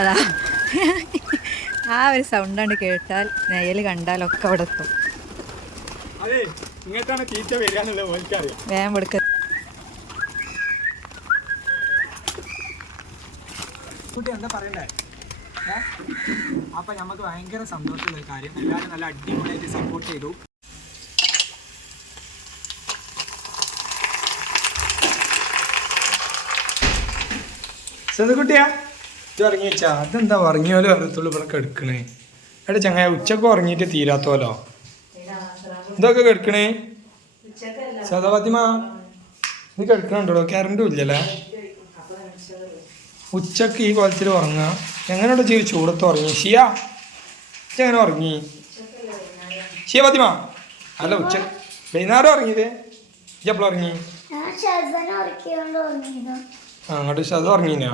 അതാ ആ ഒരു സൗണ്ടാണ് കേട്ടാൽ നെയ്യൽ കണ്ടാലൊക്കെ അവിടെ എത്തും. വേഗം എടുക്ക. എന്താ പറയണ്ടേ? അപ്പൊ നമുക്ക് ഭയങ്കര സന്തോഷമുള്ള ഒരു കാര്യം, എല്ലാവരും നല്ല അടിപൊളിയായിട്ട് സപ്പോർട്ട് ചെയ്തു. കുട്ടിയാ ഇത് ഉറങ്ങിച്ചാ അതെന്താ ഉറങ്ങിയോലോ അറിയത്തുള്ളൂ ഇവിടെ കിടക്കണേ. എടാ ചങ്ങായ ഉച്ചക്ക് ഉറങ്ങിയിട്ട് തീരാത്തോലോ ഇതൊക്കെ കിടക്കണേ. സദാഫാത്തിമ ഇത് കിടക്കണുണ്ടോ? കറണ്ടും ഇല്ലല്ലേ. ഉച്ചക്ക് ഈ കോലത്തിൽ ഉറങ്ങുക എങ്ങനെയുണ്ടോ ചെയ്ത് ചൂടത്ത് ഉറങ്ങി? ഷിയ എങ്ങനെ ഉറങ്ങി? ഷിയ ഫാത്തിമ അല്ല ഉച്ച വൈകുന്നേരം ഉറങ്ങിയത് എപ്പോഴും ഉറങ്ങി? അങ്ങോട്ട് ഷത ഉറങ്ങിനാ.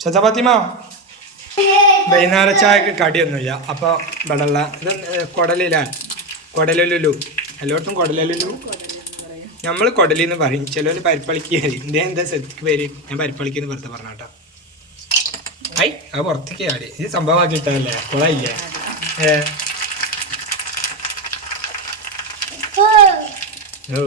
ഷജ ഫാത്തിമ വൈകുന്നേര ചായക്ക് കടിയൊന്നുമില്ല. അപ്പോൾ ഇവിടെയുള്ള ഇത് കുടലില്ല, കുടലല്ലു എല്ലായിടത്തും കുടലല്ലു. നമ്മൾ കുടലിന്ന് പറയും, ചിലവർ പരിപ്പളിക്ക് പറയും. എന്താ സെറ്റിക്ക് പേര്? ഞാൻ പരിപ്പളിക്കെന്ന് വെറുതെ പറഞ്ഞാട്ടോ. ഐ അത് പുറത്തേക്ക് ആടി ഇത് സംഭവമാക്കിയിട്ടല്ലേ കുളയില്ലേ? ഓ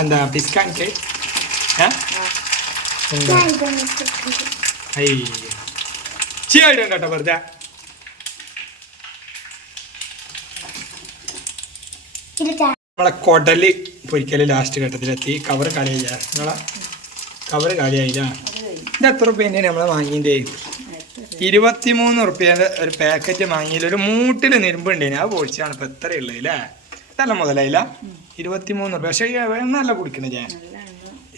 എന്താ പിസ്കാനിക്ക് കേട്ടോ വെറുതെ. നമ്മളെ കൊടല് പൊരിക്കല് ലാസ്റ്റ് ഘട്ടത്തിലെത്തി. കവറ് കളിയില്ല, നിങ്ങളെ കവറ് കളിയായില്ല. ഇത് എത്ര റുപ്യേൻ്റെ നമ്മളെ വാങ്ങിയതിൻ്റെ? 23 റുപ്യേൻ്റെ ഒരു പാക്കറ്റ് വാങ്ങിയില്ല. ഒരു മൂട്ടിൽ നെരുമ്പുണ്ടേന്, അത് പൊടിച്ചാണ് ഇപ്പം എത്ര ഉള്ളത് അല്ലേ? നല്ല മുതലായില്ല. 23 റുപ്യ. പക്ഷേ നല്ല കുടിക്കണേ ഞാൻ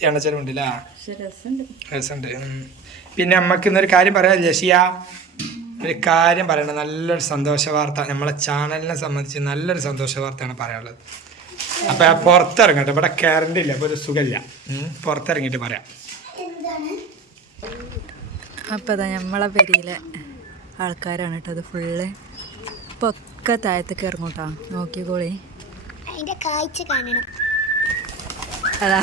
എണ്ണച്ചെലവുണ്ടല്ലേ, രസമുണ്ട്. പിന്നെ നമുക്ക് ഇന്നൊരു കാര്യം പറയാം ജഷിയ, ഒരു കാര്യം പറയണം. നല്ലൊരു സന്തോഷ വാർത്ത നമ്മളെ ചാനലിനെ സംബന്ധിച്ച് നല്ലൊരു സന്തോഷ വാർത്തയാണ് പറയാനുള്ളത്. അപ്പം പുറത്തിറങ്ങട്ടെ, ഇവിടെ കറണ്ട് ഇല്ല, അപ്പോൾ ഒരു സുഖമില്ല. പുറത്തിറങ്ങിയിട്ട് പറയാം. അപ്പോൾ അതാ നമ്മളെ പെരിയിലെ ആൾക്കാരാണ് കേട്ടോ അത് ഫുള്ള്. ഇപ്പോൾ ഒക്കെ താഴത്തേക്ക് ഇറങ്ങൂട്ടാ, നോക്കിക്കോളി. അതാ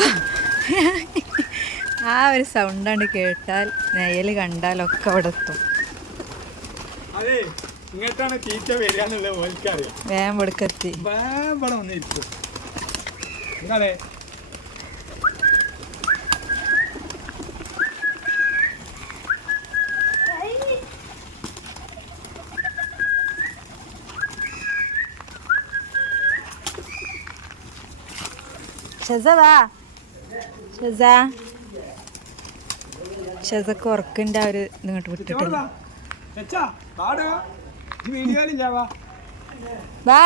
ആ ഒരു സൗണ്ടാണ് കേട്ടാൽ നെയ്യൽ കണ്ടാലൊക്കെ അവിടെ എത്തും. വേഗം എടുക്കെത്തി. ഷെസക്ക് ഉറക്കിൻ്റെ ആ ഒരു ഇങ്ങോട്ട് വിട്ടിട്ടില്ല. വാ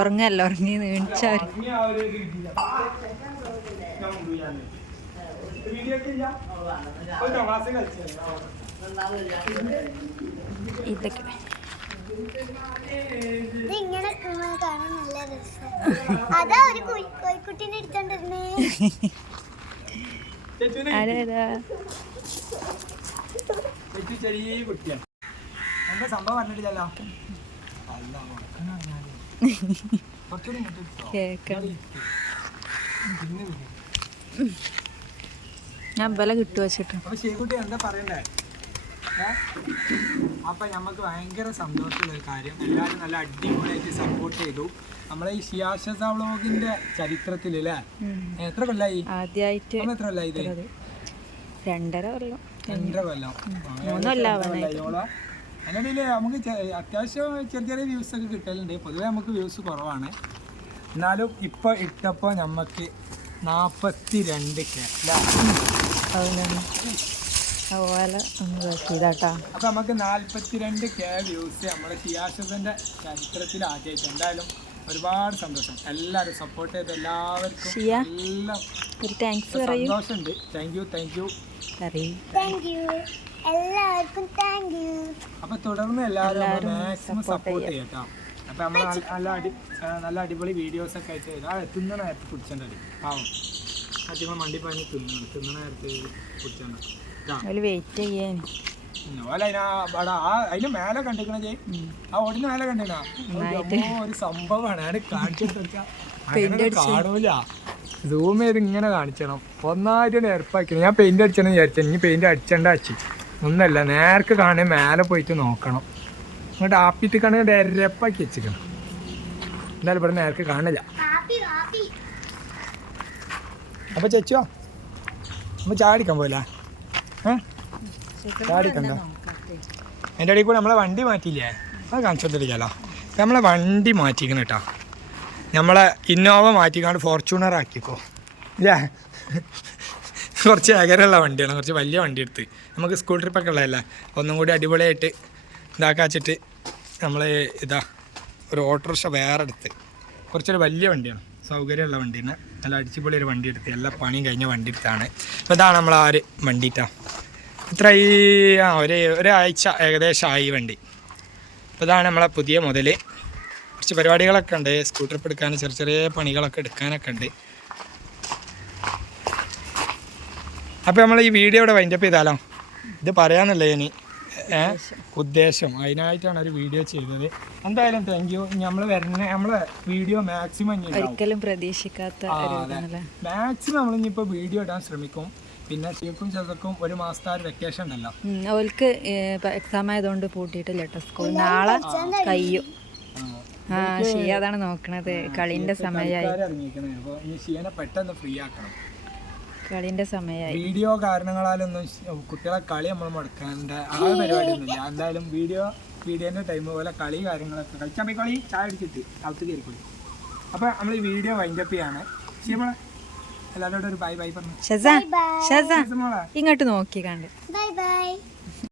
ഉറങ്ങല്ല, ഉറങ്ങി നീണിച്ചാ ഇതൊക്കെ ഇങ്ങനെ കാണാൻ നല്ല രസം. അതാ ഒരു കോഴിക്കുട്ടീനെ എടുത്തോണ്ടിരുന്നേ. ചെറിയ കുട്ടിയാണ്. എന്താ സംഭവം പറഞ്ഞിട്ടില്ലല്ലോ. ഞാൻ ബല കിട്ടുക വെച്ചിട്ട്. അപ്പൊ ശരിക്കുട്ടി എന്താ പറയണ്ടേ? അപ്പം നമുക്ക് ഭയങ്കര സന്തോഷമുള്ള ഒരു കാര്യം, എല്ലാവരും നല്ല അടിപൊളിയായിട്ട് സപ്പോർട്ട് ചെയ്തു. നമ്മളെ ഈ ഷിയാഷസ വ്ളോഗിന്റെ ചരിത്രത്തിൽ അല്ലേ എത്ര കൊല്ലായി? ആദ്യമായിട്ട് എത്ര കൊല്ലായി? 2.5 കൊല്ലം. അതിനിടയിൽ നമുക്ക് അത്യാവശ്യം ചെറിയ ചെറിയ വ്യൂസ് ഒക്കെ കിട്ടലുണ്ട്. പൊതുവെ നമുക്ക് വ്യൂസ് കുറവാണ്, എന്നാലും ഇപ്പോൾ ഇട്ടപ്പോൾ നമുക്ക് 42K അപ്പൊ നമുക്ക് 42K വ്യൂസ് നമ്മുടെ ഷിയാഷസിന്റെ ചരിത്രത്തിൽ ആദ്യമായിട്ട്. എന്തായാലും ഒരുപാട് സന്തോഷം, എല്ലാവരും സപ്പോർട്ട് ചെയ്ത് എല്ലാവർക്കും എല്ലാം സന്തോഷമുണ്ട്. താങ്ക് യു എല്ലാവർക്കും താങ്ക് യു. അപ്പൊ തുടർന്ന് എല്ലാവരും മാക്സിമം സപ്പോർട്ട് ചെയ്യട്ടോ. അപ്പൊ നമ്മൾ നല്ല അടിപൊളി വീഡിയോസ് ഒക്കെ ആയിട്ട് തിന്നണ നേരത്തെ കുടിച്ചേണ്ടത് പാവം. മറ്റേ മണ്ടി പറഞ്ഞ് തിന്നണ നേരത്തെ കുടിച്ചാൽ അതിൽ വെയിറ്റ് ചെയ്യാൻ അതിന് മേലെ കണ്ടിക്കണേ ആ ഓടിന് മേലെ കണ്ടിക്കണ ഒരു സംഭവമാണ് ഞാൻ കാണിച്ചു കാണൂല സൂം ചെയ്ത് ഇങ്ങനെ കാണിച്ചണം ഒന്നായിട്ട് നേർപ്പാക്കണം ഞാൻ പെയിന്റ് അടിച്ചെന്ന് വിചാരിച്ചു ഇനി പെയിന്റ് അടിച്ചേണ്ട അച്ഛൻ ഒന്നല്ല നേർക്ക് കാണാൻ മേലെ പോയിട്ട് നോക്കണം ഇങ്ങോട്ട് ആപ്പിട്ട് കാണുക ഡയറപ്പാക്കി വെച്ചിക്കണം എന്തായാലും ഇവിടെ നേർക്ക് കാണില്ല അപ്പൊ ചേച്ചിയോ അപ്പൊ ചാടിക്കാൻ പോലെ ചാടിക്കണ്ട എൻ്റെ ഇടയിൽ കൂടെ നമ്മളെ വണ്ടി മാറ്റിയില്ലേ അത് കാണിച്ചോണ്ടിരിക്കാലോ നമ്മളെ വണ്ടി മാറ്റിക്കണം കേട്ടോ നമ്മളെ ഇന്നോവ മാറ്റിക്കാണ്ട് ഫോർച്യൂണർ ആക്കിക്കോ ഇല്ലേ കുറച്ച് അകരമുള്ള വണ്ടിയാണ് കുറച്ച് വലിയ വണ്ടി എടുത്ത് നമുക്ക് സ്കൂൾ ട്രിപ്പൊക്കെ ഉള്ളതല്ലേ ഒന്നും കൂടി അടിപൊളിയായിട്ട് ഇതാക്കാച്ചിട്ട് നമ്മൾ ഇതാ ഒരു ഓട്ടോറിക്ഷ വേറെ എടുത്ത് കുറച്ചൊരു വലിയ വണ്ടിയാണ് സൗകര്യമുള്ള വണ്ടിയാണ് നല്ല അടിച്ചുപൊളി ഒരു വണ്ടി എടുത്ത് എല്ലാ പണിയും കഴിഞ്ഞ വണ്ടി എടുത്താണ് അപ്പോൾ ഇതാണ് നമ്മൾ ആ ഒരു വണ്ടിട്ടാ ഇത്ര ഒരാഴ്ച ഏകദേശമായി ഈ വണ്ടി അപ്പോൾ ഇതാണ് നമ്മളെ പുതിയ മുതൽ കുറച്ച് പരിപാടികളൊക്കെ ഉണ്ട് സ്കൂൾ ട്രിപ്പ് എടുക്കാൻ ചെറിയ ചെറിയ പണികളൊക്കെ എടുക്കാനൊക്കെ ഉണ്ട് അപ്പോൾ നമ്മൾ ഈ വീഡിയോ ഇവിടെ വൈൻഡപ്പ് ചെയ്താലോ ഇത് പറയാമെന്നല്ലേ ഇനി ഉദ്ദേശം അതിനായിട്ടാണ് ഒരു വീഡിയോ ചെയ്തത് എന്തായാലും താങ്ക് യു നമ്മൾ നമ്മളെ വീഡിയോ മാക്സിമം ഒരിക്കലും പ്രതീക്ഷിക്കാത്ത മാക്സിമം നമ്മളിപ്പോൾ വീഡിയോ ഇടാൻ ശ്രമിക്കും പിന്നെ ശരിക്കും ചെറുക്കും ഒരു മാസത്തെ ഒരു വെക്കേഷൻ ഉണ്ടല്ലോ ഓൾക്ക് എക്സാം ആയതുകൊണ്ട് പൂട്ടിയിട്ടില്ല കേട്ടോ സ്കൂൾ നാളെ കഴിയും അതാണ് നോക്കണത് കളിന്റെ സമയമായി പെട്ടെന്ന് ഫ്രീ ആക്കണം കളിന്റെ സമയമായി വീഡിയോ കാരണങ്ങളാലൊന്നും കുട്ടികളെ കളി നമ്മൾ മുടക്കാൻ്റെ ആ പരിപാടിയൊന്നുമില്ല എന്തായാലും വീഡിയോന്റെ ടൈം പോലെ കളി കാര്യങ്ങളൊക്കെ കളിച്ചാൽ പോയി കളി ചായ അടിച്ചിട്ട് അകത്ത് കയറിക്കളി അപ്പോൾ നമ്മൾ ഈ വീഡിയോ വൈൻഡപ്പ് ചെയ്യാണ് ശരിമോളെ എല്ലാവരോടും ഒരു ബൈ ബൈ പറഞ്ഞു ഇങ്ങോട്ട് നോക്കി കണ്ട് ബൈ ബൈ